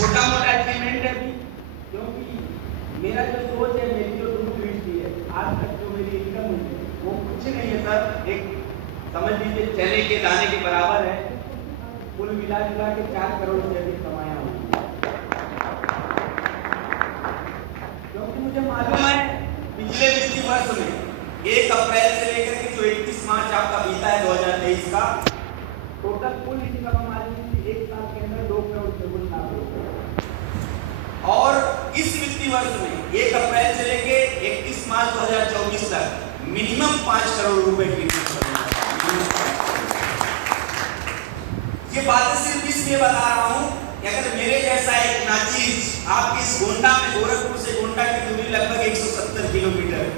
छोटा मोटा अचीवमेंट है भी, क्योंकि मेरा जो सोच है, मेरी जो टू दृष्टि है, आज तक जो मेरी इनकम हुई है वो कुछ नहीं है सर, एक समझ लीजिए चने के दाने के बराबर है। कुल मिला जुला के 4 करोड़ से अधिक कमाया हूँ, क्योंकि मुझे मालूम है पिछले वित्तीय वर्ष में 1 अप्रैल से लेकर के जो 31 मार्च आपका बीता है 2023 का, टोटल कुल इनकम हमारी एक साल के अंदर 2 करोड़ 53 लाख रुपए, और इस वित्तीय वर्ष में 1 अप्रैल से लेके 31 मार्च 2024 तक मिनिमम 5 करोड़ रुपए की ये बातें सिर्फ इसलिए बता रहा हूं कि अगर मेरे जैसा एक नाचीज आपकी इस गोंडा में, गोरखपुर से गोंडा की दूरी लगभग 170 किलोमीटर है,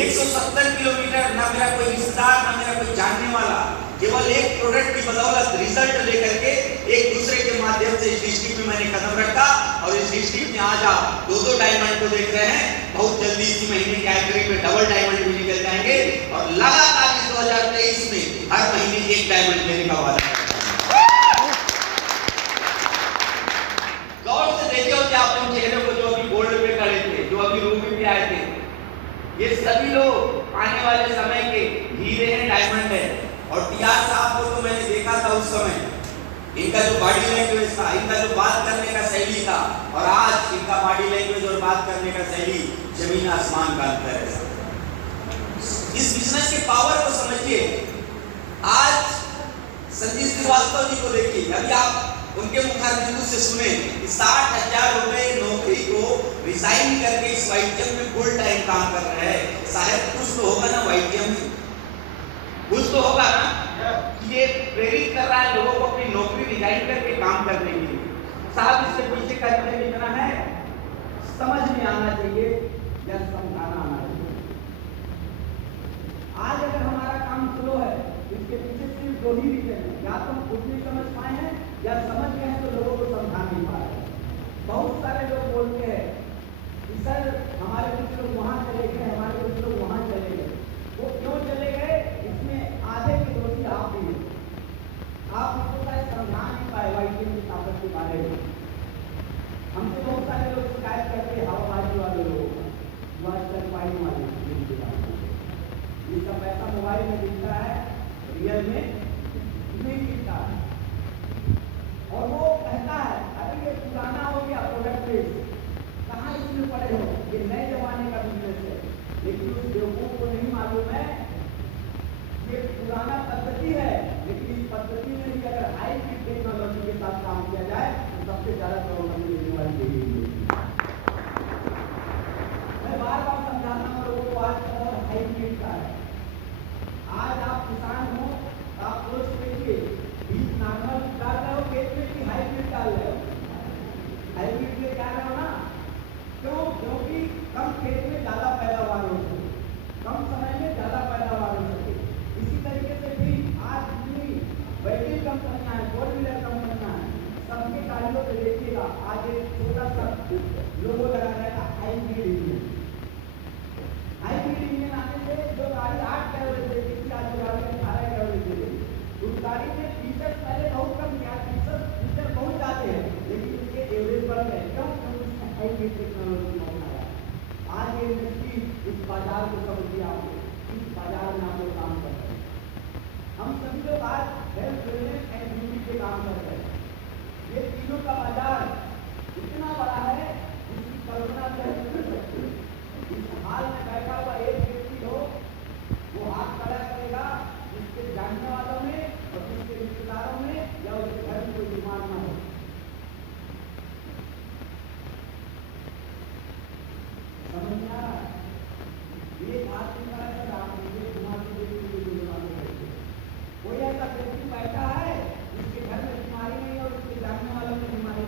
170 किलोमीटर, ना मेरा कोई रिश्तेदार ना मेरा कोई जानने वाला, केवल एक प्रोडक्ट की बदौलत रिजल्ट लेकर के एक दूसरे के माध्यम से इस डिस्ट्रिक्ट में मैंने कदम रखा, और इस डिस्ट्रिक्ट में आज आप 2-2 डायमंड को देख रहे हैं। बहुत जल्दी इसी महीने के आखिरी में डबल डायमंड भी निकल जाएंगे, और लगातार इस 2023 में हर महीने 1 डायमंड लेने का वादा। गौर से देखिए होते आप उन चेहरों को जो अभी गोल्ड पे खड़े थे, जो अभी रूबी पे आए थे, ये सभी लोग आने वाले समय के हीरे हैं, डायमंड है। और टीआर साहब को तो मैंने देखा था उस समय, इनका जो बॉडी लैंग्वेज था, इनका जो बात करने का शैली था, और आज इनका बॉडी लैंग्वेज और बात करने का शैली जमीन आसमान का अंतर है। इस बिजनेस के पावर को समझिए। आज संजीव श्रीवास्तव जी को देखिए, अभी आप उनके मुखारबिंदु से सुने 60,000 रुपए नौकरी को रिजाइन करके इस वाईटीएम में फुल टाइम काम कर रहे हैं। शायद कुछ तो होगा ना वाईटीएम में, कुछ तो होगा ना कि ये प्रेरित कर रहा है लोगों को अपनी नौकरी रिजाइन करके काम करने के लिए। साहब इसके पीछे का रीजन इतना है, समझ में आना चाहिए या समझाना आना चाहिए। आज अगर हमारा काम स्लो है, इसके पीछे सिर्फ 2 ही रीजन है, या तो हम खुद नहीं समझ पाए हैं, या समझ गए हैं तो लोगों को समझा नहीं पा रहे। बहुत सारे लोग बोलते हैं कि सर हमारे कुछ लोग वहां चले गए, हमारे कुछ लोग वहां चले गए। वो क्यों चले गए, इसमें आधे के दोषी आप भी हैं। आप उसको शायद समझा नहीं पाए वाईटीएम की ताकत के बारे में। हमसे बहुत सारे लोग शिकायत करते हैं हवाबाजी वाले लोगों का, वाले जिसका पैसा मोबाइल में दिखता है, रियल में नहीं दिखता है। और वो कहता है अरे ये पुराना हो गया प्रोडक्ट बेस, कहाँ इसमें पड़े हो, ये नए जमाने का बिजनेस है। लेकिन उस बेवकूफ को नहीं मालूम है ये पुराना पद्धति है, लेकिन इस पद्धति में भी अगर हाईब्रिड टेक्नोलॉजी के साथ काम किया जाए तो सबसे ज्यादा प्रॉब्लम देने वाली यही है। मैं बार बार समझाता हूँ लोगों को, आज का दौर हाईब्रिड का है। आज आप किसान हो, आप सोच देखिए, बीज नॉर्मल डाल रहे हो खेत में कि हाइब्रिड डाल रहे हो? हाइब्रिड में डाल रहे हो ना, क्यों? क्योंकि कम खेत में ज्यादा पैदावार हो सके, कम समय में ज्यादा पैदावार हो सके। इसी तरीके से भी आज जितनी बैटरी कंपनियां हैं, 4 व्हीलर कंपनियां हैं, सबके गाड़ियों पे देखिएगा आज एक छोटा सा लोगो लगा रहेगा हाइब्रिड इंजन। हाइब्रिड इंजन आने से जो गाड़ी 8 कैलोरी देती थी, आज गाड़ी 18 कैलोरी देती। उस गाड़ी में फीचर पहले बहुत कम क्या, फीचर बहुत जाते हैं, लेकिन उसके एवरेज बढ़ गए। क्यों? क्योंकि उसमें हाइब्रिड टेक्नोलॉजी बहुत आया। आज ये इंडस्ट्री इस बाजार को समझ लिया, इस बाजार में आप लोग काम कर रहे हैं। हम सभी लोग आज हेल्थ, वेलनेस एंड ब्यूटी पे काम कर रहे हैं। ये तीनों का बाजार इतना बड़ा है जिसकी कल्पना नहीं कर सकते। इस हाल में बैठा हुआ एक व्यक्ति हो, वो हाथ खड़ा करेगा जिसके जानने वालों में और जिसके रिश्तेदारों में या उसके घर में कोई बीमार ना हो। समझ में आ रहा है? ये हाथ निकाला कर आप मुझे बीमार को देखते हुए बीमार हो गए। कोई ऐसा व्यक्ति बैठा है जिसके घर में बीमारी नहीं और उसके जानने वालों में बीमारी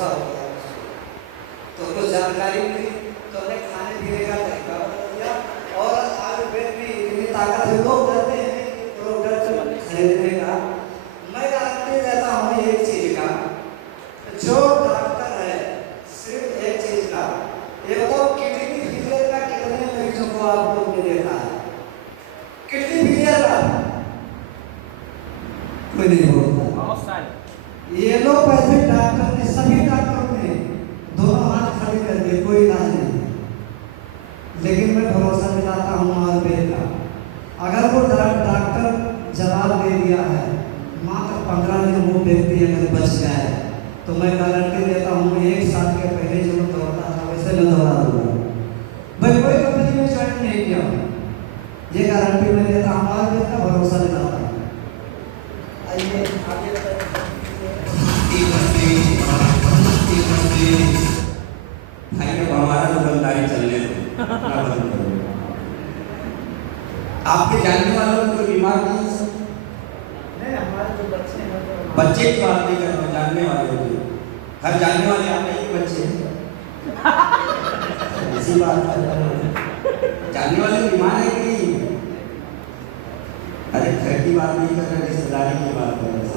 भरोसा हो गया तो कुछ जानकारी मिली, तो हमने खाने पीने का तरीका बदल दिया। और आयुर्वेद में इतनी ताकत है, लोग डरते हैं प्रोडक्ट खरीदने का। मैं गारंटी देता हूँ एक चीज का, जो डॉक्टर है सिर्फ एक चीज का, ये बताओ किडनी फेलियर का कितने मरीजों को आप लोग ने देखा है? किडनी फेलियर का कोई नहीं बोलता। बहुत सारे एलोपैथिक डॉक्टर ने, सभी डॉक्टरों ने दोनों हाथ खड़े कर दिए, कोई इलाज नहीं। लेकिन मैं भरोसा दिलाता हूँ आयुर्वेद का, अगर वो डॉक्टर जवाब दे दिया है मात्र 15 दिन वो व्यक्ति अगर बच जाए, तो मैं गारंटी देता हूँ 1 साल के पहले जो दौड़ता था वैसे मैं दौड़ा दूंगा। मैं कोई कंपनी में ज्वाइन नहीं किया, ये गारंटी मैं देता हूँ, आयुर्वेद का भरोसा दिलाता हूँ। आइए आगे भाई अब हमारा दुकानदारी चलने दो, ना बंद करो। आपके जानने वालों में कोई बीमार नहीं है? नहीं, हमारे जो बच्चे हैं तो बच्चे की बात नहीं कर रहा, जानने वाले होते हैं। हर जानने वाले आप नहीं बच्चे हैं, इसी बात कर रहा हूं। जानने वाले बीमार है कि नहीं? अरे घर की बात नहीं कर रहे, रिश्तेदारी की बात कर रहे हैं।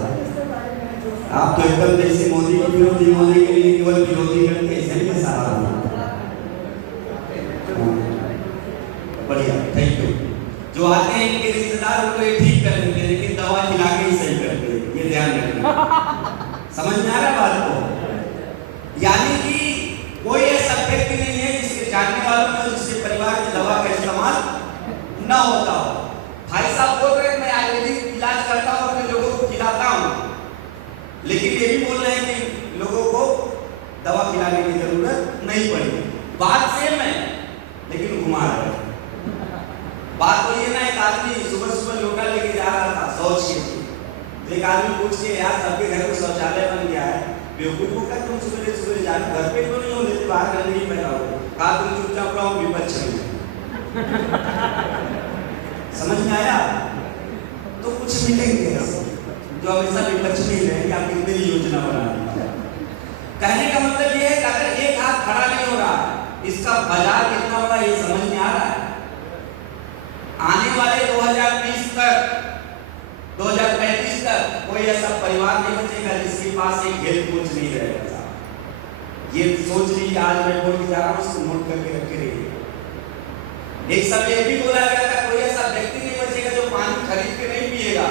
आप तो एकदम जैसे मोदी की विरोधी, मोदी के लिए केवल विरोधी करके ऐसे ही सहारा हो। बढ़िया, थैंक यू। जो आते हैं इनके रिश्तेदार उनको ये ठीक कर देंगे, लेकिन दवा खिला के ही सही करते हैं, ये ध्यान रखना। समझ में आ रहा है बात को? यानी कि कोई ऐसा व्यक्ति नहीं है जिसके जानने वालों में, जिसके परिवार में दवा का इस्तेमाल न होता हो। भाई साहब बोल रहे हैं मैं आयुर्वेदिक इलाज करता हूँ, अपने लोगों को खिलाता हूँ, लेकिन ये भी बोल रहे हैं कि लोगों को दवा खिलाने की जरूरत नहीं पड़ी। बात सेम है लेकिन घुमा रहे हैं। बात तो ये ना, एक आदमी सुबह सुबह लोटा लेके जा रहा था शौच के लिए, तो एक आदमी पूछ के, यार सबके घर में शौचालय बन गया है, बेवकूफ होकर तुम सुबह सुबह जाकर घर पे क्यों नहीं हो लेते, बाहर गंदगी पैदा हो। कहा तुम चुपचाप रहो, विपक्ष में। समझ में आया? तो कुछ मिलेंगे जो हमेशा विपक्ष में ही रहेंगे, आप कितनी योजना बना दी। कहने का मतलब ये है कि अगर एक हाथ खड़ा नहीं हो रहा, इसका बाजार कितना बड़ा ये समझ में आ रहा है। आने वाले 2020 तक, 2035 तक कोई ऐसा परिवार नहीं बचेगा जिसके पास एक हेल्थ कोच नहीं रहेगा। ये सोच लीजिए, आज मैं बोल के जा रहा हूँ, इसको नोट करके रखे रहिए। एक समय ये भी बोला गया था कोई ऐसा व्यक्ति नहीं बचेगा जो पानी खरीद के नहीं पिएगा।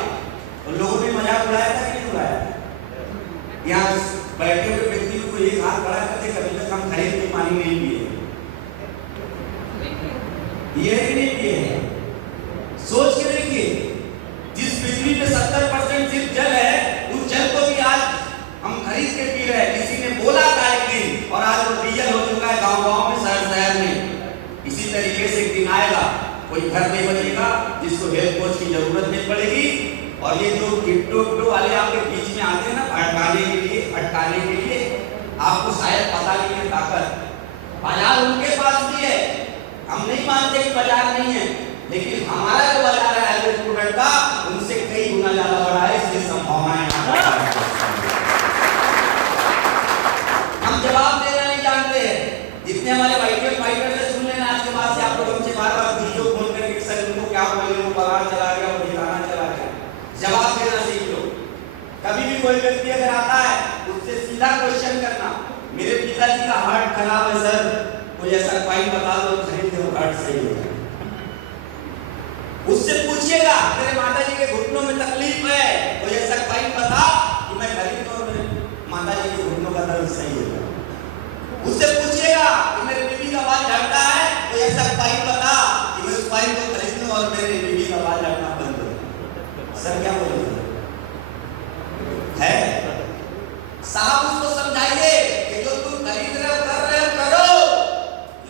और लोगों ने मजाक उड़ाया था कि नहीं उड़ाया? यहाँ बैठे हुए व्यक्ति को एक हाथ खड़ा करके, कभी तक हम खरीद के पानी नहीं पिए, ये नहीं पिए। सोच के देखिए, जिस पृथ्वी पे 70% सिर्फ जल है, उस जल को भी आज हम खरीद के पी रहे हैं। किसी ने बोला था एक दिन, और आज वो डीजल हो चुका है गांव-गांव में, शहर-शहर में। इसी तरीके से एक दिन आएगा, कोई घर नहीं बचेगा जिसको हेल्थ कोच की जरूरत नहीं पड़ेगी। और ये जो क्रिप्टो वाले आपके बीच में आते हैं ना, अटकाने के लिए, आपको शायद पता नहीं है ताकत। बाजार उनके पास भी है, हम नहीं मानते कि बाजार नहीं है, लेकिन हमारा जो बाजार है आयुर्वेद प्रोडक्ट का, उनसे कई गुना ज्यादा बड़ा है, इसलिए संभावनाएं हम जवाब देना नहीं जानते हैं। जितने हमारे वाइटल फाइटर से सुन लेना, आज के बाद से आप लोग हमसे बार-बार वीडियो फोन करके सर उनको क्या बोले, वो बाहर चला गया, वो दिखाना चला गया। जवाब देना सीख लो। कभी भी कोई व्यक्ति अगर आता है, उससे सीधा क्वेश्चन करना, मेरे पिताजी का हार्ट खराब है सर, कोई ऐसा फाइन बता दो खरीद दो, हार्ट सही हो जाए। उससे पूछिएगा मेरे माताजी के घुटनों में तकलीफ है, कोई ऐसा फाइन बता कि मैं खरीद दूं और मेरे माताजी के घुटनों का दर्द सही हो जाए। उससे पूछिएगा कि मेरे बीबी का बाल झड़ता है, कोई ऐसा फाइन बता कि मैं उस फाइन को खरीद दूं और मेरे बीबी का बाल झड़ना बंद हो जाए। सर क्या बोलेंगे? है साहब, उसको समझाइए कि जो तुम खरीद रहे हो, कर रहे हो, करो,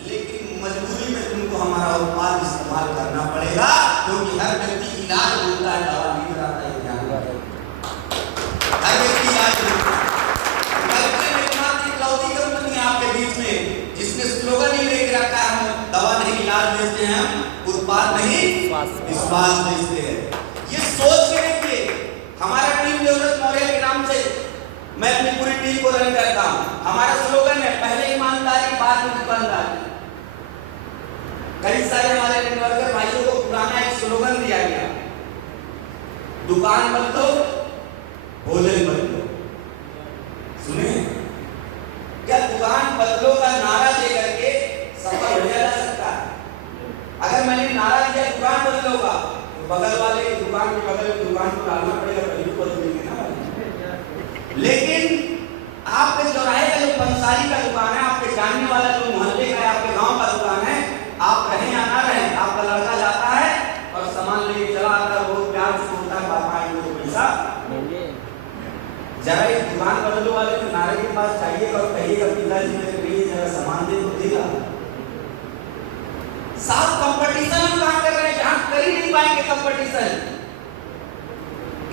लेकिन मजबूरी में तुमको हमारा उत्पाद इस्तेमाल करना पड़ेगा, क्योंकि हर व्यक्ति इलाज ढूंढता है, दवा नहीं कराता है। ध्यान रखो, हर व्यक्ति इलाज ढूंढता है। एकमात्र इकलौती कंपनी आपके बीच में जिसने स्लोगन ही लेके रखा है, हम दवा नहीं इलाज बेचते हैं, हम उत्पाद नहीं विश्वास बेचते हैं। ये सोच के देखिए, हमारा टीम डेवलप मॉडल के नाम से मैं अपनी पूरी टीम को रन करता हूँ। हमारा स्लोगन है पहले ईमानदारी बाद में दुकानदारी। कई सारे हमारे नेटवर्कर भाइयों को पुराना एक स्लोगन दिया गया, दुकान बदलो भोजन बदलो। सुने क्या दुकान बदलो का नारा देकर के सफल हो जा सकता है? अगर मैंने नारा दिया दुकान बदलो का, तो बगल वाले की दुकान के बगल की दुकान को डालना पड़ेगा, तभी तो बदलेंगे ना। लेकिन आपके चौराहे का जो पंसारी का दुकान है, आपके जानने वाला जो मोहल्ले का है, आपके गांव का दुकान है, आप रहें या ना रहें, आपका लड़का जाता है और सामान लेके चला आता है, बहुत प्यार से बोलता है पापा आएंगे तो पैसा देंगे। जरा एक दुकान बदलो वाले के नारे के पास जाइएगा और कहिएगा पिताजी मेरे लिए जरा सामान दे तो देगा। साफ कंपटीशन हम कहां कर रहे हैं, जहां कर ही नहीं पाएंगे कंपटीशन।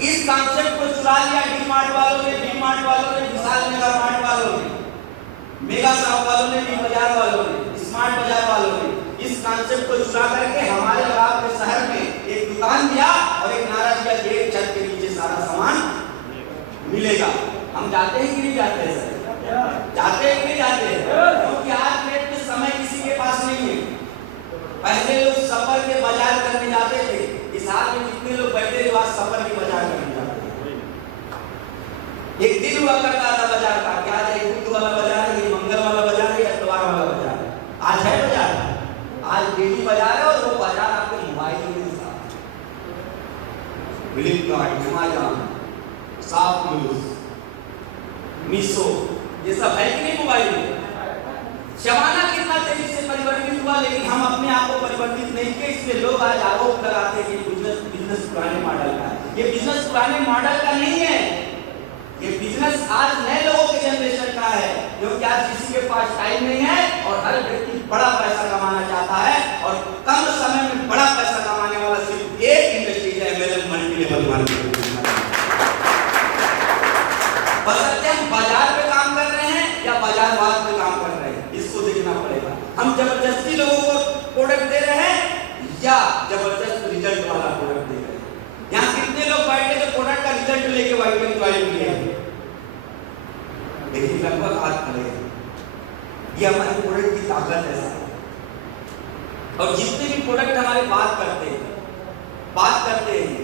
इस कॉन्सेप्ट को चुरा लिया डी मार्ट वालों ने, डी मार्ट वालों ने, विशाल मेगा मार्ट वालों ने, मेगा शॉप वालों ने, डी बाजार वालों ने, स्मार्ट बाजार वालों ने इस कॉन्सेप्ट को चुरा करके हमारे और आपके शहर में एक दुकान दिया और एक नारा दिया कि एक छत के नीचे सारा सामान मिलेगा। हम जाते हैं कि नहीं जाते हैं सर? जाते हैं कि नहीं जाते हैं? क्योंकि आज डेट में समय किसी के पास नहीं है। पहले लोग सफर के बाजार करने जाते थे, इस हाल में कितने लोग बैठे जो आज सफर के बाजार करने जाते हैं? एक दिन हुआ करता था बाजार का, क्या है बुध वाला बाजार है, मंगल वाला बाजार है, इतवार वाला बाजार है। आज है बाजार, आज डेली बाजार है और वो बाजार आपके मोबाइल में साथ फ्लिपकार्ट, अमेज़न, शॉपक्लूज, मीशो, ये सब है कि नहीं मोबाइल में? जमाना कितना तेजी से परिवर्तित हुआ, लेकिन हम अपने आप को परिवर्तित नहीं किए। इसलिए लोग आज आरोप लगाते हैं कि बिजनेस पुराने मॉडल का है। ये बिजनेस पुराने मॉडल का नहीं है, ये बिजनेस आज नए लोगों के जनरेशन का है, क्योंकि आज किसी के पास टाइम नहीं है और हर व्यक्ति बड़ा पैसा कमाना चाहता है और कम समय में बड़ा पैसा कमाने वाला सिर्फ एक इंडस्ट्री है, एमएलएम मल्टीलेवल मार्केटिंग। बशर्ते हम बाजार पे काम कर रहे हैं या बाजारवाद पे काम कर रहे हैं, इसको देखना पड़ेगा। हम जबरदस्ती लोगों को प्रोडक्ट दे रहे हैं या जबरदस्त रिजल्ट वाला प्रोडक्ट दे रहे हैं। यहाँ कितने लोग बैठे जो प्रोडक्ट का रिजल्ट लेके वाइटमिन ज्वाइन किए हैं? देखिए लगभग हाथ खड़े हैं। ये हमारे प्रोडक्ट की ताकत है सर। और जितने भी प्रोडक्ट हमारे बात करते हैं,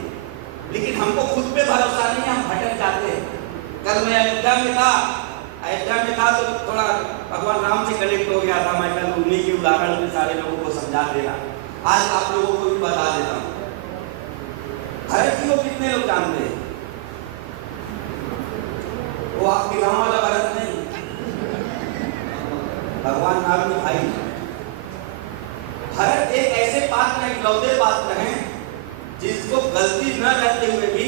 लेकिन हमको खुद पे भरोसा नहीं है, हम भटक जाते हैं। कल मैं अयोध्या में था तो थोड़ा भगवान राम से कनेक्ट हो गया था। मैं कल उन्हीं के उदाहरण में सारे लोगों को समझा देगा, आज आप लोगों को भी बता देता हूँ। भरत जी को कितने लोग जानते हैं? वो आपके गांव वाला भरत नहीं, भगवान राम के भाई। भरत एक ऐसे पात्र हैं, इकलौते पात्र हैं जिसको गलती न करते हुए भी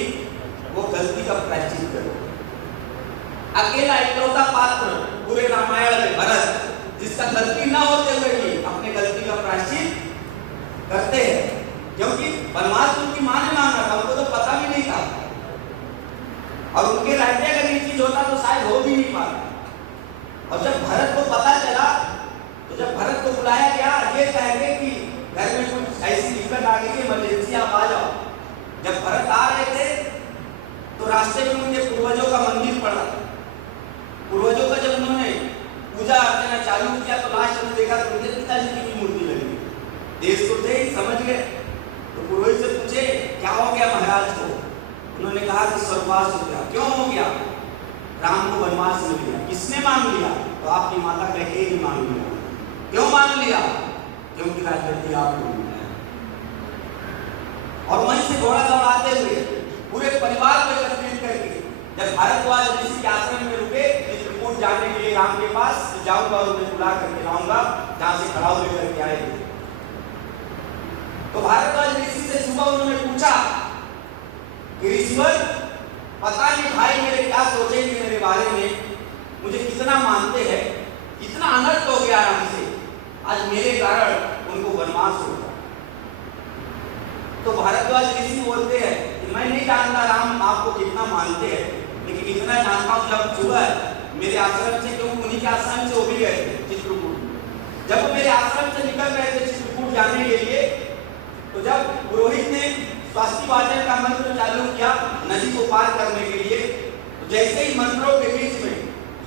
वो गलती का प्रायश्चित करो। अकेला इकलौता पात्र पूरे रामायण में भरत, जिसका गलती न होते हुए भी अपने गलती का प्रायश्चित करते हैं, क्योंकि वनवास उनकी मां ने मांगा था, उनको तो पता भी नहीं था और उनके रहते अगर ये चीज होता तो शायद हो भी नहीं पाता। और जब भरत को पता चला तो जब भरत को बुलाया गया, ये कहेंगे कि घर में कुछ ऐसी दिक्कत आ गई, इमरजेंसी आप आ जाओ। जब भरत आ रहे थे तो रास्ते में उनके पूर्वजों का मंदिर पड़ा। पूर्वजों का जब उन्होंने पूजा अर्चना चालू किया तो लास्ट में देखा तो उनके पिताजी की भी मूर्ति लगी। देश को थे समझ गए, तो पुरोहित से पूछे क्या हो गया महाराज को? उन्होंने कहा कि स्वर्गवास हो गया। क्यों हो गया? राम को वनवास मिल गया। किसने मांग लिया? तो आपकी माता कैकेयी ने मांग लिया। क्यों मांग लिया? क्योंकि राजगद्दी आपको मिला है। और वहीं से घोड़ा दौड़ाते हुए पूरे परिवार को एकत्रित करके जब भारद्वाज ऋषि के आश्रम में रुके, चित्रकूट जाने के लिए राम के पास जाऊंगा और उन्हें बुला करके लाऊंगा जहां से खड़ा होकर करके आए थे। तो भारद्वाज ऋषि से सुबह उन्होंने पूछा कि ऋषिवर, पता नहीं भाई मेरे क्या सोचेंगे मेरे बारे में, मुझे कितना मानते हैं, कितना अनर्थ हो गया हमसे, आज मेरे कारण उनको वनवास होगा। तो भारद्वाज ऋषि बोलते हैं कि मैं नहीं जानता राम आपको कितना मानते हैं, लेकिन इतना जानता हूं जब सुबह मेरे आश्रम से, क्योंकि उन्हीं के आश्रम से वो भी गए थे चित्रकूट, जब वो मेरे आश्रम से निकल रहे थे चित्रकूट जाने के लिए, तो जब पुरोहित ने स्वास्ति वाचन का मंत्र चालू किया नदी को पार करने के लिए, तो जैसे ही मंत्रों के बीच में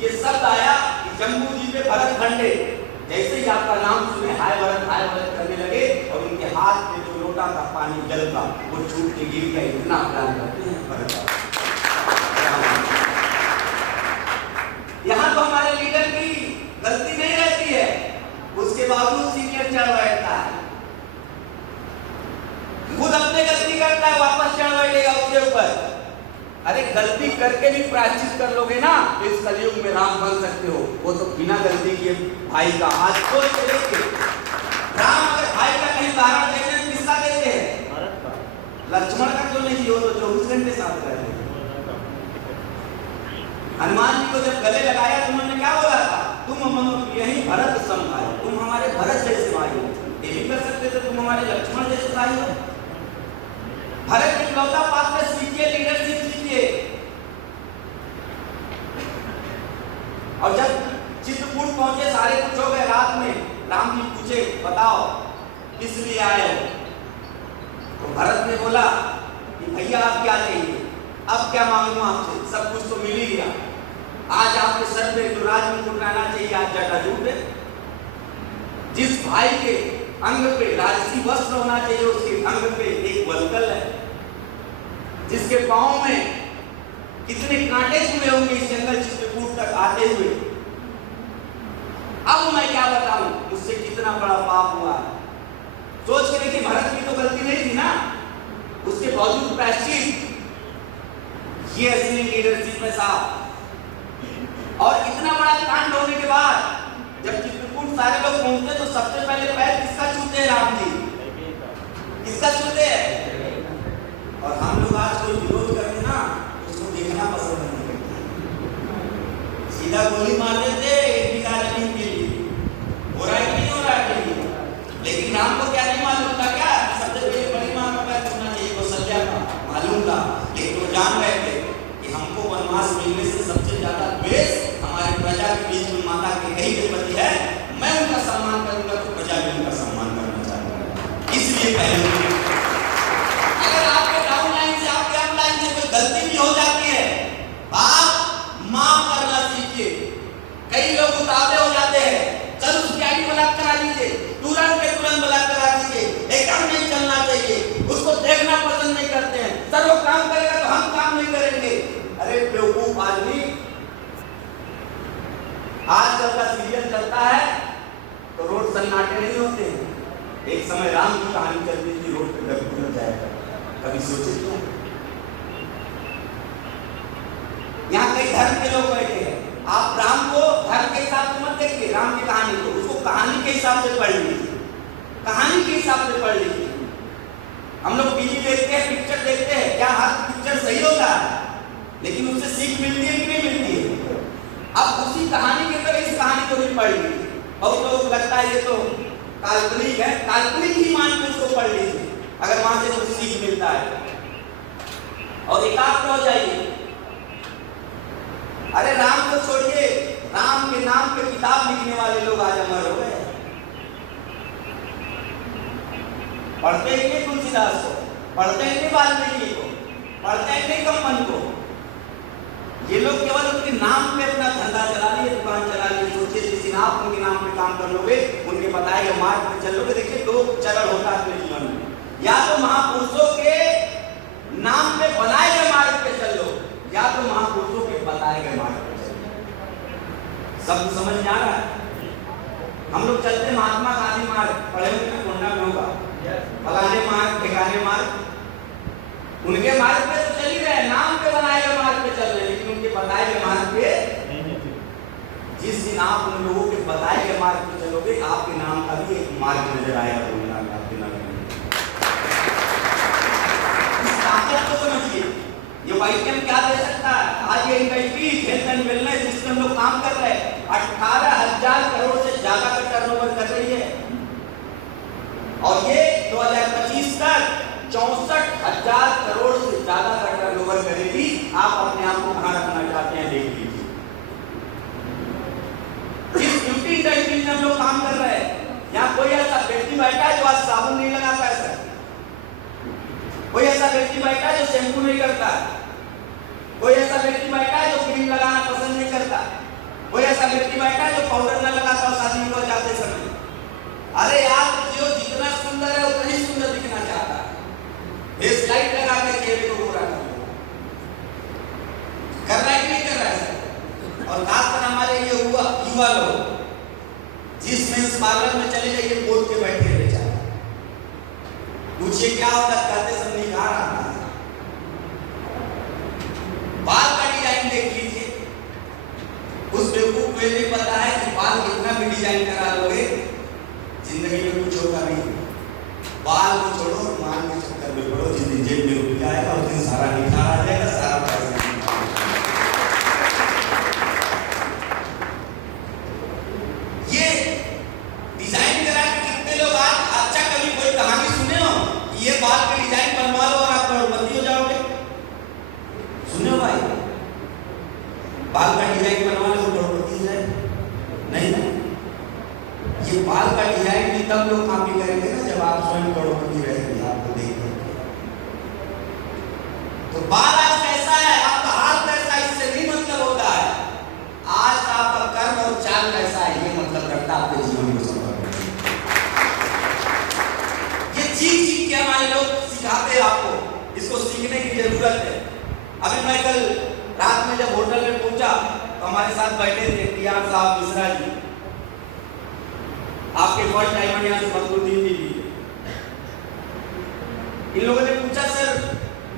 ये शब्द आया कि शंभू जी पे भरत खंडे, जैसे ही आपका नाम सुने हाय भरत करने लगे और उनके हाथ में जो लोटा का पानी जल का वो छूट के गिर गया। इतना प्यार करते हैं भरत। यहाँ तो हमारे लीडर की गलती नहीं रहती है, उसके बावजूद सीनियर चढ़ बैठता है, खुद अपने गलती करता है, वापस चढ़ बैठेगा उसके ऊपर। अरे गलती करके भी प्रायश्चित कर लोगे ना तो इस कलयुग में राम बन सकते हो। वो तो बिना गलती किए भाई का हाथ खोल के देखते। राम अगर भाई का कहीं उदाहरण देते हैं किसका देते हैं? लक्ष्मण का क्यों नहीं? वो तो 24 घंटे साथ रहे। हनुमान जी को जब गले लगाया तो उन्होंने क्या बोला था? तुम यही भरत सम भाई, तुम हमारे भरत जैसे भाई हो। ये भी कर सकते थे तुम हमारे लक्ष्मण जैसे भाई हो। भरत इकलौता पात्र सीखिए, लीडरशिप सीखिए। और जब चित्रकूट पहुंचे, सारे कुछ हो गए, रात में राम जी पूछे बताओ किस लिए आए हो? तो भरत ने बोला कि भैया आप क्या चाहिए, अब क्या मांगूं आपसे, सब कुछ तो मिल ही गया। आज आपके सर पे जो राज मुकुट रहना चाहिए आज जटाजूट है। जिस भाई के अंग पे राजसी वस्त्र होना चाहिए उसके अंग पे एक वलकल है। जिसके पांव में कितने कांटे छुए होंगे इस जंगल चित्रकूट तक आते हुए। अब मैं क्या बताऊं मुझसे कितना बड़ा पाप हुआ। सोच के देखिए, भरत की तो गलती नहीं थी ना, उसके बावजूद प्रायश्चित। ये असली लीडरशिप है साहब। और इतना बड़ा कांड होने के बाद जब चित्रकूट सारे लोग पहुंचते तो सबसे पहले पैर किसका छूते हैं? राम जी। किसका छूते हैं? और हम लोग आज कोई विरोध करते ना उसको देखना पसंद नहीं करते, सीधा गोली मार देते एक बीघा जमीन के लिए, हो रहा है कि नहीं हो रहा है के लिए। लेकिन राम को क्या नहीं मालूम था क्या सबसे पहले बड़ी मां का पैर छूना चाहिए, कौशल्या का मालूम था। लेकिन वो जान रहे थे कि हमको वनवास मिलने से सबसे ज्यादा द्वेष हमारे प्रजा के बीच में माता के कहीं के प्रति है। मैं उनका सम्मान करूंगा तो प्रजा भी उनका सम्मान करना चाहूंगा। इसलिए पहले अगर आपके डाउन लाइन से आपके अप लाइन से कोई गलती भी हो जाती है, आप माफ करना सीखिए। कई लोग उतावले हो जाते हैं, चल उसकी आईडी ब्लॉक करा दीजिए, तुरंत के तुरंत ब्लॉक करा दीजिए, एकदम नहीं चलना चाहिए, उसको देखना पसंद नहीं करते हैं। सर वो काम करेगा तो हम काम नहीं करेंगे। अरे बेवकूफ आदमी, आजकल का सीरियल चलता है तो रोड सन्नाटे नहीं होते हैं। एक समय राम की कहानी चलती थी, रोड पे घर गुजर जाएगा, कभी सोचे क्या? यहाँ कई धर्म के लोग बैठे हैं, आप राम को धर्म के हिसाब से मत देखिए, राम की कहानी को उसको कहानी के हिसाब से पढ़ लीजिए, कहानी के हिसाब से पढ़ लीजिए। हम लोग टीवी देखते हैं, पिक्चर देखते हैं, क्या हर पिक्चर सही होता है? लेकिन उससे सीख मिलती है कि नहीं मिलती है? अब उसी कहानी की तरह इस कहानी को भी पढ़ लीजिए। बहुत लोग लगता है ये तो काल्पनिक है, काल्पनिक ही मान के उसको पढ़ लीजिए, अगर वहां से कुछ सीख मिलता है और एकाग्र हो जाइए। अरे राम को छोड़िए, राम के नाम पे किताब लिखने वाले लोग आज अमर हो गए। पढ़ते ही नहीं तुलसीदास को, पढ़ते ही नहीं वाल्मीकि को, पढ़ते ही नहीं कम्मन को। ये लोग केवल उनके नाम पे अपना धंधा चला लिए, दुकान चला लिए। सोचिए जिस आप उनके नाम पे काम कर लोगे, उनके बताए गए मार्ग पे चलोगे, देखिए दो चरण होता है अपने जीवन में, या तो महापुरुषों के नाम पे बनाए गए मार्ग पे चलो, या तो महापुरुषों के बताए गए मार्ग पे चलो। सब समझ में आ रहा है? हम लोग चलते महात्मा गांधी मार्ग, पढ़े हुए कोंडा में होगा, फलाने मार्ग ठिकाने मार्ग, उनके मार्ग पे तो चल ही रहे, नाम पे बनाए गए मार्ग पे चल रहे, लेकिन उनके बताए गए मार्ग पे जिस दिन आप उन लोगों के बताए गए मार्ग पे चलोगे, आपके नाम का भी एक मार्ग नजर आएगा दुनिया में आपके नाम में। इस ताकत को समझिए, ये वाइटम क्या दे सकता है? आज ये industries health and wellness system लोग काम कर रहे हैं, 18,000 करोड़ से ज्यादा का टर्नओवर कर रही है, और ये 2025 तक 64,000 करोड़ से ज्यादा का टर्नओवर करेगी। आप अपने आप को कहां रखना चाहते हैं देख लीजिए। जिस ब्यूटी इंडस्ट्री में हम लोग काम कर रहे हैं, यहाँ कोई ऐसा व्यक्ति बैठा है जो आज साबुन नहीं लगाता है सर, कोई ऐसा व्यक्ति बैठा है जो शैम्पू नहीं करता है, कोई ऐसा व्यक्ति बैठा है जो क्रीम लगाना पसंद नहीं करता, कोई ऐसा व्यक्ति बैठा है जो हो, जिस मेंस पार्लर में चले जाइए बोल के बैठे बेचारा, पूछिए क्या होता, कहते सब निखार आता है। बाल का डिजाइन देख लीजिए, उस बेवकूफ को नहीं पता है कि बाल कितना भी डिजाइन करा लोगे जिंदगी में कुछ होगा नहीं। बाल को छोड़ो और मान के चक्कर में पड़ो, जिस दिन जेब में रुपया आएगा उस दिन सारा निखार आ जाएगा, सारा पैसा। ये डिजाइन करा के कितने लोग आज, अच्छा कभी कोई कहानी सुने हो ये बाल के डिजाइन बनवा लो और आप करोड़पति हो जाओगे? सुने हो भाई, बाल का डिजाइन बनवा लो करोड़पति हो जाए? नहीं नहीं, ये बाल का डिजाइन भी तब लोग कॉपी करेंगे ना जब आप स्वयं करोड़पति रहेंगे, आपको देखेंगे। तो बाल आज कैसा है, आपका हाल कैसा है, इससे नहीं मतलब होता है। आज आपका कर्म और चाल कैसा है ये मतलब रखता है आपके जीवन को संभव। ये चीज के हमारे लोग सिखाते हैं आपको, इसको सीखने की जरूरत है। अभी मैं कल रात में जब होटल में पहुंचा तो हमारे साथ बैठे थे टीआर साहब, मिश्रा जी, आपके फर्स्ट टाइम यहाँ से बदरुद्दीन जी भी। इन लोगों ने पूछा सर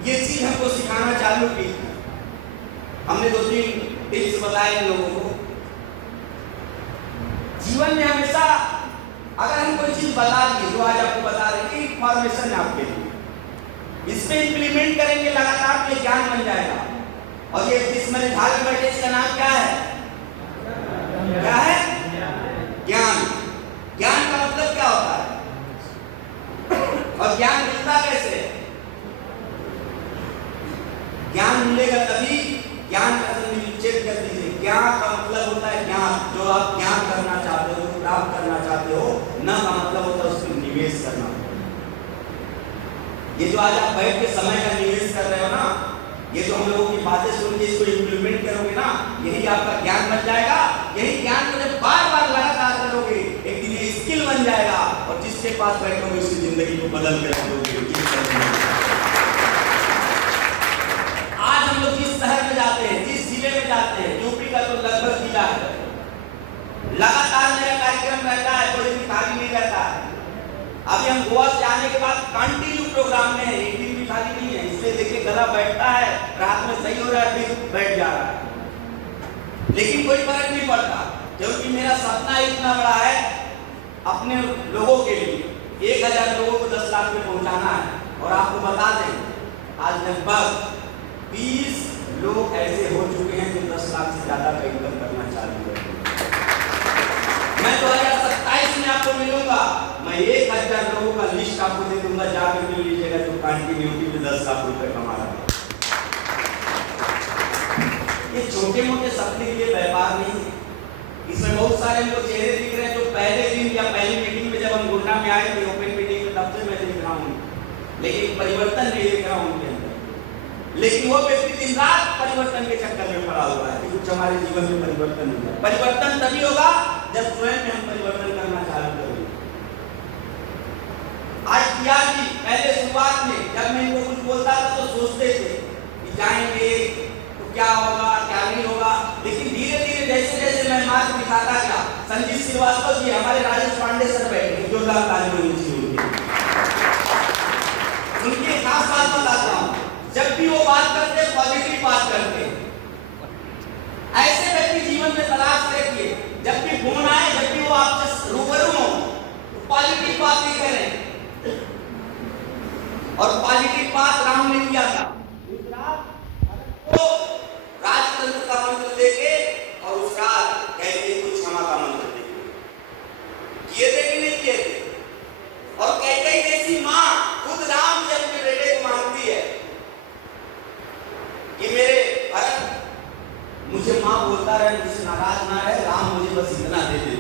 ये चीज हमको सिखाना चालू की, हमने 2-3 टिप्स बताए इन लोगों को। जीवन में हमेशा अगर हम कोई चीज बता दी, जो आज आपको बता रहे हैं, इंफॉर्मेशन है आपके लिए, इसमें इंप्लीमेंट करेंगे लगातार तो ज्ञान बन जाएगा। और ये जिसमें ढाल के बैठे इसका नाम क्या है? क्या है? ज्ञान। ज्ञान का मतलब क्या होता है और ज्ञान मिलता कैसे? ज्ञान मिलेगा तभी, ज्ञान का निश्चय कर दीजिए। ज्ञान का मतलब होता है ज्ञान, जो आप ज्ञान करना चाहते हो, प्राप्त करना चाहते हो, न का मतलब होता है उसको निवेश करना। ये जो आज आप बैठ के समय का निवेश कर रहे हो ना, ये जो हम लोगों की बातें सुन के इसको इंप्लीमेंट करोगे ना, यही आपका ज्ञान बन जाएगा। यही ज्ञान को जब बार बार लगातार करोगे एक दिन ये स्किल बन जाएगा और जिसके पास बैठोगे उसकी जिंदगी को बदल कर दोगे। आज हम लोग जिस शहर में जाते हैं, जिस जिले में जाते हैं, यूपी का तो लगभग जिला है, लगातार मेरा कार्यक्रम रहता है, कोई भी खाली नहीं रहता है। अभी हम गोवा से आने के बाद कंटिन्यू प्रोग्राम में, एक दिन भी खाली नहीं है। इसलिए देखिए गला बैठता है, रात में सही हो रहा है, फिर बैठ जा रहा है, लेकिन कोई फर्क नहीं पड़ता, क्योंकि मेरा सपना इतना बड़ा है अपने लोगों के लिए 1000 लोगों को 10 लाख में पहुंचाना है। और आपको बता दें आज लगभग 20 लोग ऐसे हो चुके हैं जो 10 लाख से ज्यादा का इनकम करना चालू कर दिए। मैं 2027 में आपको मिलूंगा, मैं 1000 लोगों का लिस्ट आपको दे दूंगा, जाकर मिल लीजिएगा जो कंटिन्यूटी में 10 लाख रुपए कमा रहा है। ये छोटे मोटे सपने के लिए व्यापार नहीं है। इसमें बहुत सारे हमको चेहरे दिख रहे हैं जो पहले दिन या पहली मीटिंग में जब हम गुंडा में आए थे, ओपन मीटिंग में, तब से मैं देख रहा हूँ, लेकिन परिवर्तन नहीं देख रहा हूँ उनके अंदर। लेकिन वो व्यक्ति दिन रात परिवर्तन के चक्कर में पड़ा हुआ है कि कुछ हमारे जीवन में परिवर्तन हो जाए। परिवर्तन तभी होगा जब स्वयं में हम परिवर्तन करना चालू करेंगे। आज टीआर जी पहले शुरुआत में जब मैं इनको कुछ बोलता था तो सोचते थे कि जाएंगे तो क्या होगा क्या नहीं होगा, लेकिन धीरे धीरे जैसे जैसे मैं मार्ग दिखाता गया, संजीव श्रीवास्तव जी, हमारे राजेश पांडे सर बैठे, जोरदार ताली होनी चाहिए उनकी खास बात बताता हूँ, जब भी वो बात करते पॉजिटिव बात करते। ऐसे व्यक्ति जीवन में तलाश रखिए, जब भी फोन आए, जब भी वो आपसे रूबरू हो तो पॉजिटिव बात ही करें। और पॉजिटिव बात राम ने किया था, तो राजतंत्र का मंत्र देके और उस रात कहते कुछ क्षमा का मंत्र देके किए थे कि नहीं किए थे। और कैकेयी जैसी मां खुद राम से अपने बेटे को मांगती है कि मेरे भरत मुझे मां बोलता रहे, मुझसे नाराज ना रहे, राम मुझे बस इतना दे दे।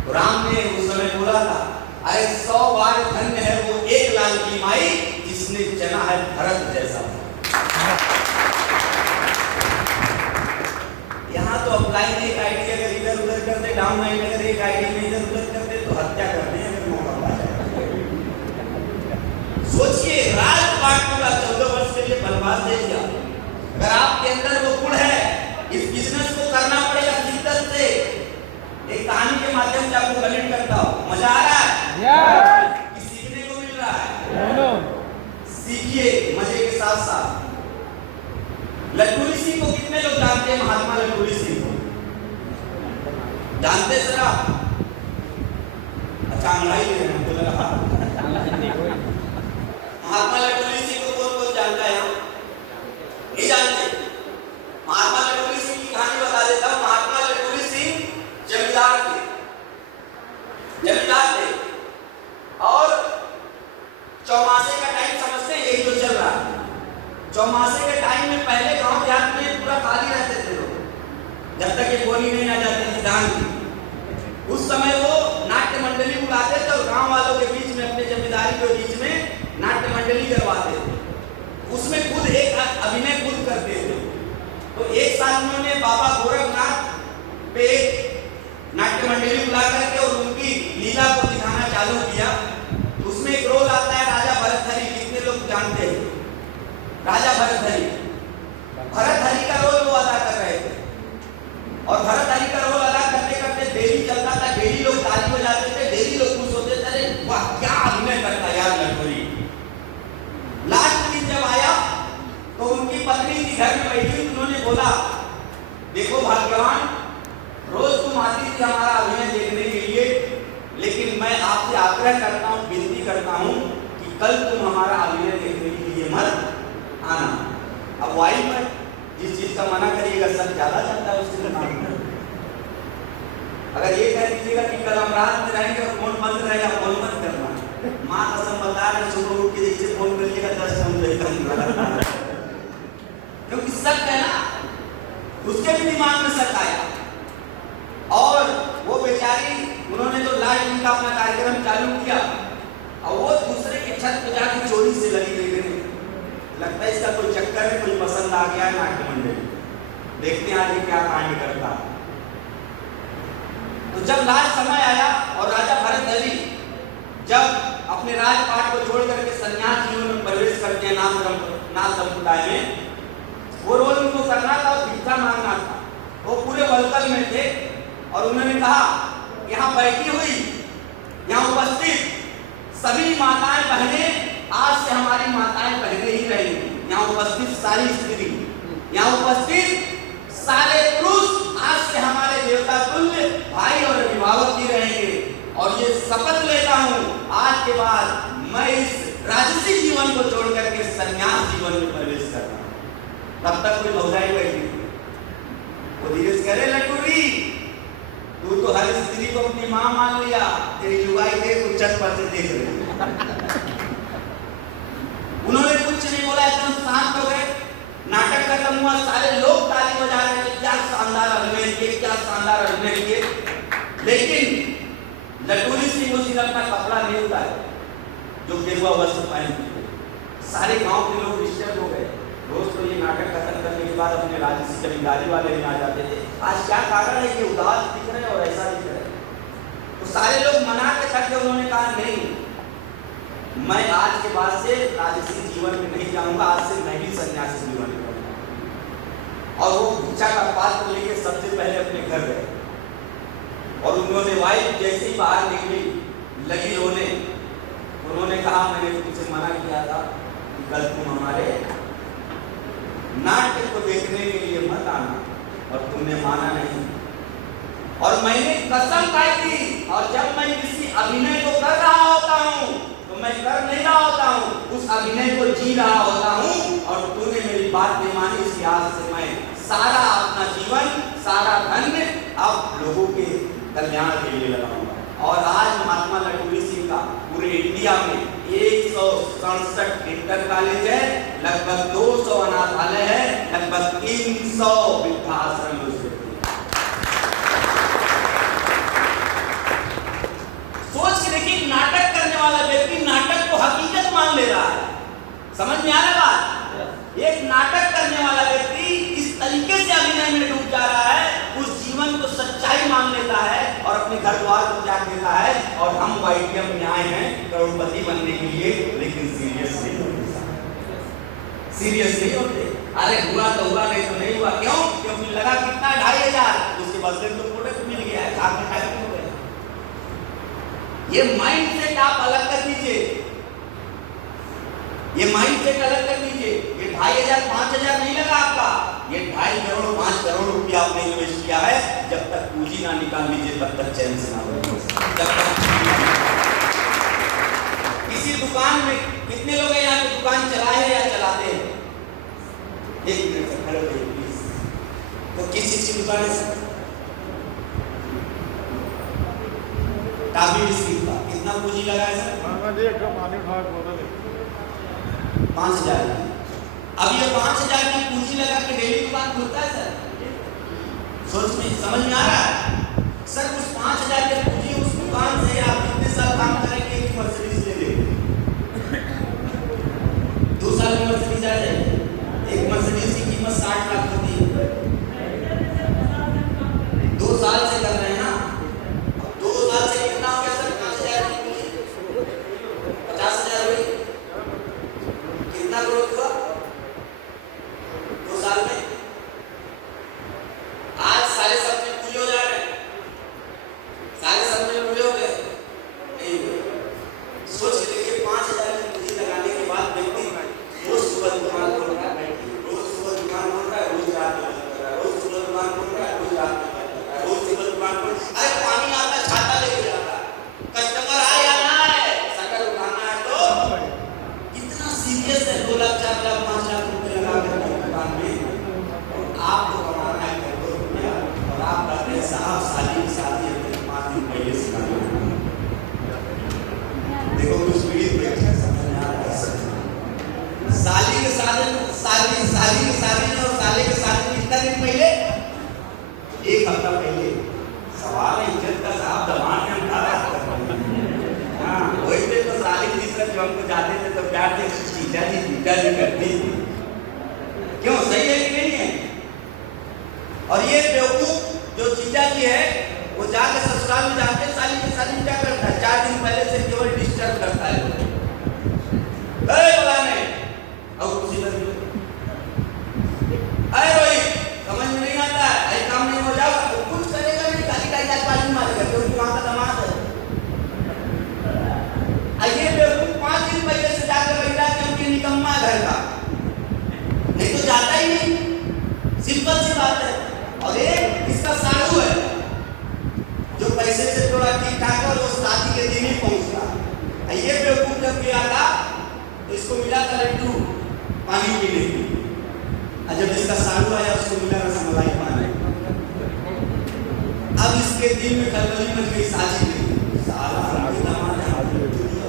तो राम ने उस समय बोला था, अरे 100 बार धन्य है वो एक लाल की माई जिसने जना है भरत जैसा। यहाँ तो अपलाइन एक आईडी अगर इधर उधर करते, डाउन लाइन अगर एक आईडी में इधर उधर करते तो हत्या करते हैं अगर मौका पा जाए। सोचिए राजपाट पूरा 14 वर्ष के लिए बनवास दे दिया। अगर आपके अंदर वो गुण है, इस बिजनेस को करना पड़ेगा शिद्दत से, जानते हैं महात्मा लटूरी सिंह को? जानते सर आप? अच्छा अंग्रेजी ले रहे हैं, बोला महात्मा लटूरी सिंह को कौन कौन जानता है यहाँ? नहीं जानते? महात्मा लटूरी सिंह की कहानी बता देता हूँ। महात्मा लटूरी सिंह जमींदार थे और चौमासे का टाइम समझते हैं, यही जो चल रहा है। चौमासे के टाइम में पहले गांव देहात में पूरा खाली रहते थे लोग, जब तक ये गोली नहीं आ जाती थी दान की। उस समय वो नाट्य मंडली बुलाते थे और गांव वालों के बीच में, अपने जमींदारी के बीच में नाट्य मंडली करवाते थे। उसमें खुद एक अभिनय खुद करते थे। तो एक साल उन्होंने बाबा गोरखनाथ पे नाट्य मंडली बुला करके और उनकी लीला को दिखाना चालू किया। उसमें एक रोल आता है राजा भरतहरि, कितने लोग जानते हैं? राजा भरतहरि का रोल वो अदा कर रहे थे और भरतहरि का रोल अदा करते करते डेली चलता था, डेली लोग ताली बजाते थे, डेली लोग खुश होते थे, अरे वाह क्या अभिनय करता यार लटूरी। लास्ट दिन जब आया तो उनकी पत्नी थी घर में बैठी, उन्होंने बोला देखो भाग्यवान, रोज तुम आती थी हमारा अभिनय देखने के लिए, लेकिन मैं आपसे आग्रह करता हूँ, विनती करता हूँ कि कल तुम हमारा अभिनय देखने के लिए मत आना। अब वाइफ में जिस चीज का मना करिएगा सब ज्यादा चलता है उसके दिमाग में। अगर ये कह दीजिएगा कि कल हम रात में रहेंगे और फोन बंद रहेगा, फोन मत करना। माँ कसम बता रहे, सुबह उठ के जैसे फोन करिएगा 10 मिनट क्योंकि शक है ना, उसके भी दिमाग में शक आया। और वो बेचारी, उन्होंने तो लास्ट दिन का अपना कार्यक्रम चालू किया और वो दूसरे के छत पे जाके चोरी से लगी देखने। लगता है इसका कोई चक्कर है, कोई पसंद आ गया है नाट्य मंडली, देखते हैं आज ये क्या कांड करता। तो जब लास्ट समय आया और राजा भरतहरि जब अपने राजपाट को छोड़ करके सन्यास जीवन में प्रवेश करते हैं नाथ संप्रदाय में, वो रोल उनको करना था और भिक्षा मांगना था। वो पूरे वलकल में थे और उन्होंने कहा यहाँ बैठी हुई, यहाँ उपस्थित सभी माताएं बहनें, आज से हमारी माताएं बहनें ही रहेंगी। यहाँ उपस्थित सारी स्त्री, यहाँ उपस्थित सारे पुरुष आज से हमारे देवता तुल्य भाई और अभिभावक ही रहेंगे। और ये शपथ लेता हूँ आज के बाद मैं इस राजसी जीवन को छोड़ करके संन्यास जीवन में प्रवेश करता हूँ। तब तक कोई बहुराई बैठी, वो धीरे से करे लटूरी, तू तो हर स्त्री को अपनी माँ मान लिया, तेरी लुगाई देख कुछ छत पर से देख रही। उन्होंने कुछ नहीं बोला, एकदम शांत हो गए। नाटक खत्म हुआ, सारे लोग ताली बजा रहे थे, क्या शानदार अभिनय किए, क्या शानदार अभिनय किए। लेकिन लटूरी सिंह उसी दिन अपना कपड़ा नहीं उतारे जो गेरुआ वस्त्र पहने थे। सारे गांव के लोग डिस्टर्ब हो गए। रोज तो ये नाटक खत्म करने के बाद अपने राज्य से जमींदारी वाले भी आ जाते थे, आज क्या कारण है कि उदास दिख रहे और ऐसा दिख रहे। तो सारे लोग मना के थके, उन्होंने कहा नहीं, मैं आज के बाद से राजसी जीवन में नहीं जाऊंगा, आज से मैं भी सन्यासी जीवन में जाऊंगा। और वो भिक्षा का पात्र लेके सबसे पहले अपने घर गए और उन्होंने वाइफ जैसे ही बाहर निकली लगी रोने। उन्होंने कहा मैंने तुमसे मना किया था कि कल तुम हमारे नाट्य को देखने के लिए मत आना और तुमने माना नहीं। और मैंने कसम खाई थी, और जब मैं किसी अभिनय को कर रहा होता हूँ तो मैं कर नहीं रहा होता हूँ, उस अभिनय को जी रहा होता हूँ। और तूने मेरी बात नहीं मानी, इसलिए आज से मैं सारा अपना जीवन, सारा धन अब लोगों के कल्याण के लिए लगाऊंगा। और आज महात्मा लटूरी सिंह का पूरे इंडिया में 167 इंटर कॉलेज है, लगभग 200 अनाथालय है, लगभग 300 वृद्धाश्रम। सोच के देखिए, नाटक करने वाला व्यक्ति नाटक को हकीकत मान ले रहा है। समझ में आ रहा बात? एक नाटक करने वाला व्यक्ति इस तरीके से अभिनय में डूब जा रहा है, उस जीवन को सच्चाई मान लेता है और अपने घर द्वार को त्याग देता है। और हम वाईटीएम में आए हैं करोड़पति बनने के लिए, लेकिन सीरियस नहीं होते। सीरियस नहीं होते। अरे हुआ तो हुआ, नहीं तो नहीं हुआ। क्यों? क्योंकि लगा कितना 2500, उसके बदले तो प्रोडक्ट मिल गया है, खाते खाते हो गए। ये माइंड सेट आप अलग कर दीजिए, ये माइंड सेट अलग कर दीजिए। ये 2500 5000 नहीं लगा आपका, ये 2.5 करोड़ 5 करोड़ रुपया आपने इन्वेस्ट किया है, जब तक पूंजी ना निकाल लीजिए तब तक चैन से ना बैठिए। जब तक किसी दुकान में कितने लोग हैं यहाँ पे दुकान चलाए हैं या चलाते हैं? एक मिनट सर, खड़े होइए प्लीज। तो किस चीज की दुकान है सर? टाफी बिस्किट का। कितना पूंजी लगा है सर? 5,000। अब ये 5,000 की पूंजी लगा के डेली दुकान खुलता है सर? सोच में समझ में आ रहा है सर? उस 5,000 की पूंजी उस दुकान से आप कितने साल काम करेंगे कि मर्सिडीज ले लेंगे? 2 साल में मर्सिडीज आ जाएगी। एक मर्सिडीज की कीमत 60 लाख होती है। 2 साल से कर रहे हैं ना? 2 साल से कितना हो गया सर? 5,000 की पूंजी 50,000 हुई। कितना ग्रोथ हुआ 2 साल में? आज सारे सपने पूरे हो जा रहे हैं। सारे सपने पूरे हो गए? नहीं हुए। सोच के देखिए 5,000 की पूंजी लगाने के बाद व्यक्ति रोज सुबह दुकान खोल रहा है, रोज सुबह दुकान खोल रहा है, रोज रात में बंद कर रहा है, रोज सुबह दुकान खोल रहा है, रोज रात में बंद कर रहा है, रोज सुबह दुकान खोल। अरे पानी आता है, छाता लेके जाता है, कस्टमर आए या ना आए, शटर उठाना है तो कितना सीरियस है। 2 लाख 4 लाख 5 लाख रुपए लगा कर दुकान में आप तो कमाना है करोड़ों रुपया, और आप कहते हैं साहब शादी की शादी है 5 दिन पहले से करना है। देखो कुछ पीड़ित बैठे हैं, समझ में आ रहा है? साली के शादी और साले के शादी कितना दिन पहले? 1 हफ्ता पहले। सवाल है इज्जत का साहब, दबान में उठा रहा है। हाँ वही पे तो साली तीसरा जो हमको जाते थे तो प्यार से जीजा जी करती थी। क्यों, सही है कि नहीं है? और ये बेवकूफ जो जीजा जी है वो जाके ससुराल में जाके साली की शादी में क्या करता है? 4 दिन पहले से केवल डिस्टर्ब करता है। बोलाने और कुछ इधर अरे रोहित समझ में नहीं आता है, अरे काम नहीं हो जाएगा तो कुछ करेगा नहीं, खाली टाइट बाजी मारेगा क्योंकि वहां का दामाद है। आइए बेवकूफ 5 दिन पहले से जाकर बैठा क्योंकि निकम्मा घर का, नहीं तो जाता ही नहीं। सिंपल सी बात है। और एक इसका साधु है जो पैसे से थोड़ा ठीक ठाक और वो शादी के दिन ही पहुंचता। ये बेवकूफ जब गया था तो इसको मिला था लड्डू पानी पीने के लिए, और जब इसका साधु आया उसको मिला रसमलाई पानी। अब इसके दिल में खलबली मच गई, साजी गई, साला दामाद है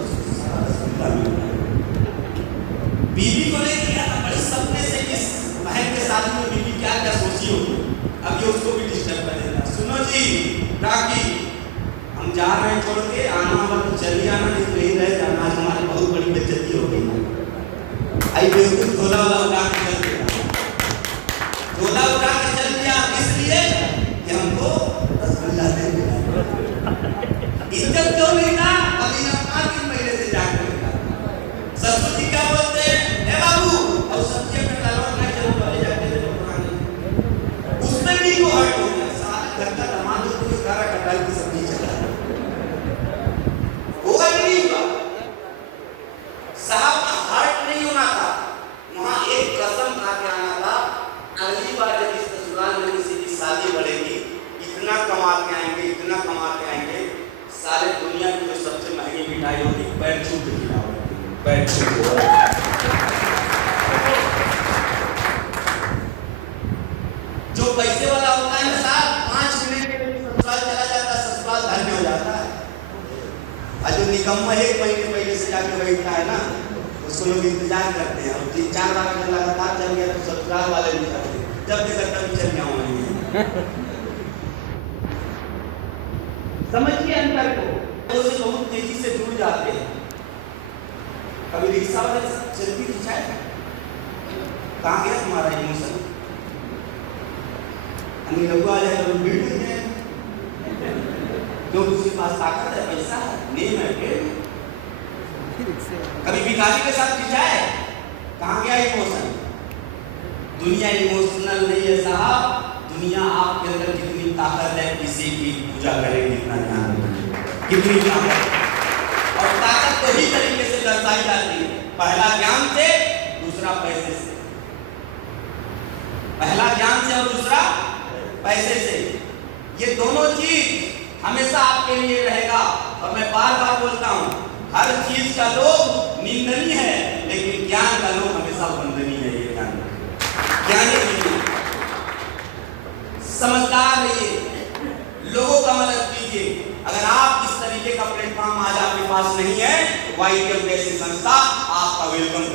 उसको सारा रसगुल्ला मिल रहा। बीवी को ले गया था बड़े सपने से किस बहन के शादी में बीवी क्या क्या सोची होगी। अब ये उसको भी डिस्टर्ब कर देता। सुनो जी राखी, हम जा रहे हैं छोड़ के, आना होगा तो चलिए आना, नहीं रह जाना, आज हमारी बहुत बड़ी बेइज्जती हो गई। आई बेवकूफ झोला वाला उठा के चल दिया, झोला उठा के चल दिया इसलिए कि हमको रसगुल्ला दे दिया। इज्जत क्यों नहीं था? अभी ना 5 दिन पहले से जाकर ससुर जी क्या बोलते हैं, ए बाबू और सब्जी में डालो ना, चलो पहले जाके दे दो। उसमें भी को हट हो गया, सारा घर का दामाद उसको सारा कटहल की सब्जी चला होगा कि नहीं हुआ? साहब का हर्ट नहीं होना था, वहां एक कसम खा के आना था, अगली बार जब इस ससुराल में किसी की शादी बढ़ेगी इतना कमा के आएंगे, इतना कमा के आएंगे, सारे दुनिया की जो सबसे महंगी मिठाई होगी पैर छू के खिलाओगे, पैर छू के। जो पैसे वाला होता है ना साहब, 5 मिनट के लिए ससुराल चला जाता है, ससुराल धन्य हो जाता है। और जो निकम्मा 1 महीने पहले से जाके बैठता है ना, उसको लोग इंतजार करते हैं, और 3-4 बार अगर लगातार चल गया तो ससुराल वाले भी करते हैं, जब भी करता भी चल जाऊंगा। समझिए अंतर को, उसे बहुत तेजी से जुड़ जाते हैं। कभी रिक्शा वाले सेल्फी खिंचाए, कहाँ गया तुम्हारा इमोशन? अन्य लोग आ जाए तो भीड़ लग जाए, क्योंकि उसके पास ताकत है, पैसा है, नेम है, प्रेम। कभी भिखारी के साथ खिंचाए, कहाँ गया इमोशन? दुनिया इमोशनल नहीं है साहब, दुनिया आपके अंदर कितनी ताकत है किसी की पूजा करेगी, इतना ध्यान रखिए, कितनी ताकत। और ताकत तो ही तरीके से दर्शाई जाती है, पहला ज्ञान से, दूसरा पैसे से। पहला और दूसरा पैसे से। ये दोनों चीज हमेशा आपके लिए रहेगा। और मैं बार बार बोलता हूं, हर चीज का लोभ निंदनीय है, लेकिन ज्ञान का लोभ हमेशा वंदनीय है। ये ज्ञान ज्ञानी रहिए, समझदार रहिए, लोगों का मदद कीजिए। अगर आप इस तरीके का प्लेटफॉर्म आज आपके पास नहीं है, YTM जैसी संस्था आपका वेलकम